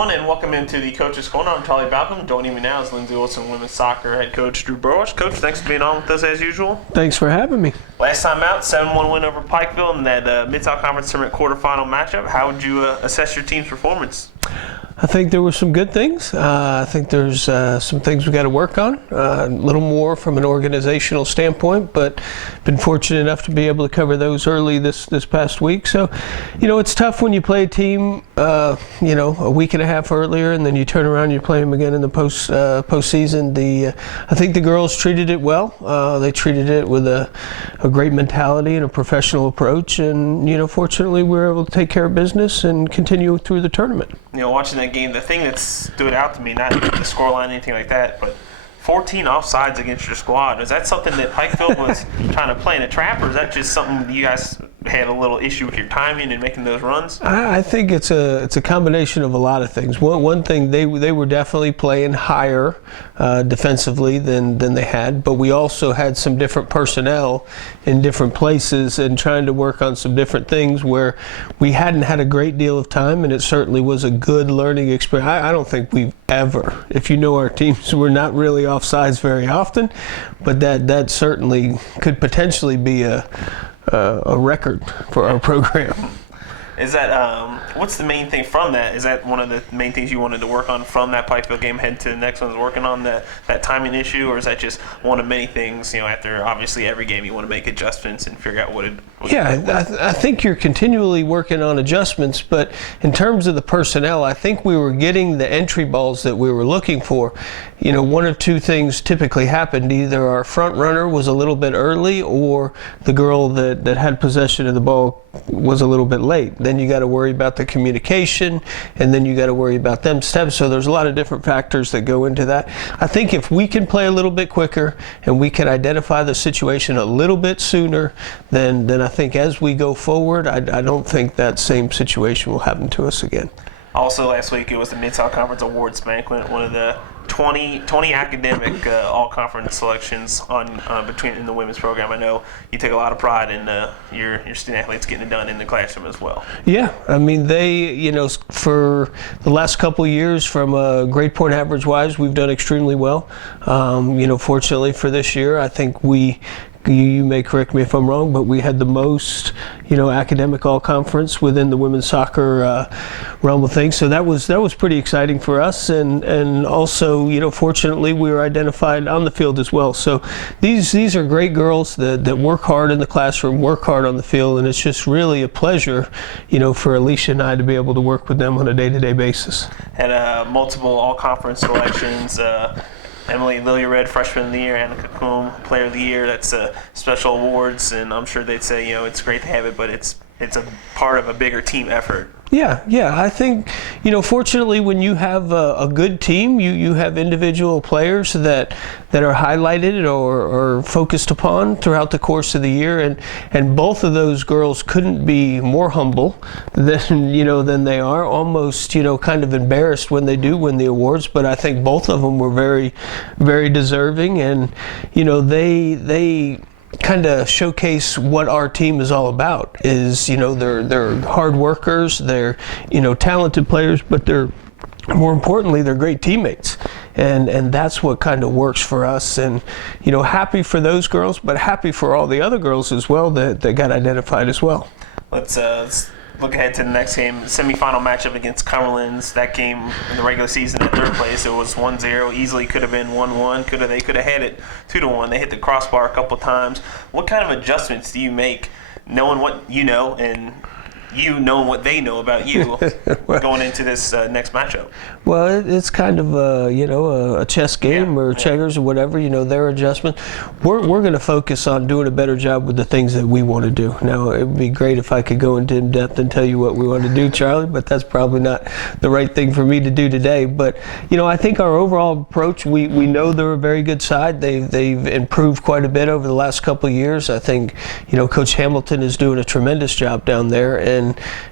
everyone, and welcome into the Coach's Corner. I'm Charlie Balcom. Joining me now is Lindsey Wilson women's soccer head coach Drew Burwash. Coach, thanks for being on with us as usual. Thanks for having me. Last time out, 7-1 win over Pikeville in that Mid-South Conference Tournament quarterfinal matchup. How would you assess your team's performance? I think there were some good things. I think there's some things we got to work on, a little more from an organizational standpoint, but been fortunate enough to be able to cover those early this past week. So, it's tough when you play a team, a week and a half earlier, and then you turn around and you play them again in the postseason. I think the girls treated it well. They treated it with a great mentality and a professional approach, and fortunately we were able to take care of business and continue through the tournament. Watching that game, the thing that stood out to me, not the scoreline, anything like that, but 14 offsides against your squad. Is that something that Pikeville was trying to play in a trap, or is that just something that you guys had a little issue with your timing and making those runs? I think it's a combination of a lot of things. One thing, they were definitely playing higher defensively than they had, but we also had some different personnel in different places and trying to work on some different things where we hadn't had a great deal of time, and it certainly was a good learning experience. I don't think we've ever, if you know our teams, we're not really offsides very often, but that certainly could potentially be a record for our program. Is that what's the main thing from that? Is that one of the main things you wanted to work on from that Pikeville game head to the next one, is working on that timing issue, or is that just one of many things? After obviously every game you want to make adjustments and figure out what it. I think you're continually working on adjustments, but in terms of the personnel, I think we were getting the entry balls that we were looking for. One of two things typically happened: either our front runner was a little bit early, or the girl that had possession of the ball was a little bit late. Then you got to worry about the communication, and then you got to worry about them steps. So there's a lot of different factors that go into that. I think if we can play a little bit quicker and we can identify the situation a little bit sooner, then I think as we go forward, I don't think that same situation will happen to us again. Also, last week it was the Mid-South Conference Awards banquet, one of the 20 academic all-conference selections in the women's program. I know you take a lot of pride in your student athletes getting it done in the classroom as well. Yeah, I mean, they, for the last couple of years, from a grade point average wise, we've done extremely well. Fortunately for this year, I think you may correct me if I'm wrong, but we had the most, academic all-conference within the women's soccer realm of things. So that was pretty exciting for us, and also, fortunately, we were identified on the field as well. So these are great girls that work hard in the classroom, work hard on the field, and it's just really a pleasure, for Alicia and I to be able to work with them on a day-to-day basis. Had multiple all-conference selections. Emily Lilly-Red, Freshman of the Year, Anna Kakum, Player of the Year. That's special awards, and I'm sure they'd say, it's great to have it, but it's a part of a bigger team effort. Yeah. I think, fortunately, when you have a good team, you have individual players that are highlighted or focused upon throughout the course of the year, and both of those girls couldn't be more humble than they are, almost, kind of embarrassed when they do win the awards, but I think both of them were very, very deserving, and, they kind of showcase what our team is all about. Is they're hard workers, they're talented players, but they're, more importantly, they're great teammates, and that's what kind of works for us. And happy for those girls, but happy for all the other girls as well that got identified as well. Let's look ahead to the next game, semifinal matchup against Cumberlands. That game in the regular season at third place, it was 1-0. Easily could have been 1-1. They could have had it 2-1. They hit the crossbar a couple times. What kind of adjustments do you make, knowing what you know and you knowing what they know about you going into this next matchup? Well, it's kind of a chess game or checkers or whatever. Their adjustment. We're going to focus on doing a better job with the things that we want to do. Now, it would be great if I could go into in depth and tell you what we want to do, Charlie, but that's probably not the right thing for me to do today. But I think our overall approach, we know they're a very good side. They've improved quite a bit over the last couple of years. I think Coach Hamilton is doing a tremendous job down there, and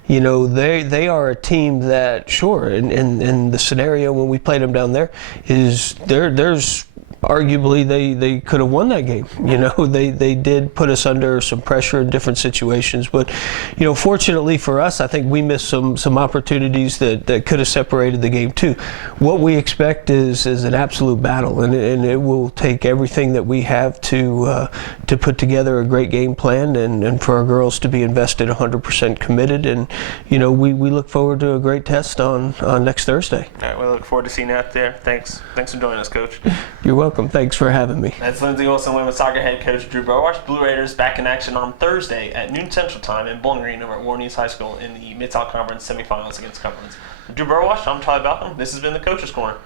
they are a team that, sure, in the scenario when we played them down there, is there's arguably they could have won that game. They did put us under some pressure in different situations, but fortunately for us, I think we missed some opportunities that could have separated the game too. What we expect is an absolute battle, and it will take everything that we have to put together a great game plan, and for our girls to be invested 100% committed, and we look forward to a great test on next Thursday. All right, we look forward to seeing you out there. Thanks for joining us, Coach. You're welcome. Thanks for having me. That's Lindsey Wilson, women's soccer head coach Drew Burwash. Blue Raiders back in action on Thursday at noon Central Time in Bowling Green over at Warren East High School in the Mid-South Conference semifinals against Cumberlands. Drew Burwash, I'm Charlie Balcom. This has been the Coach's Corner.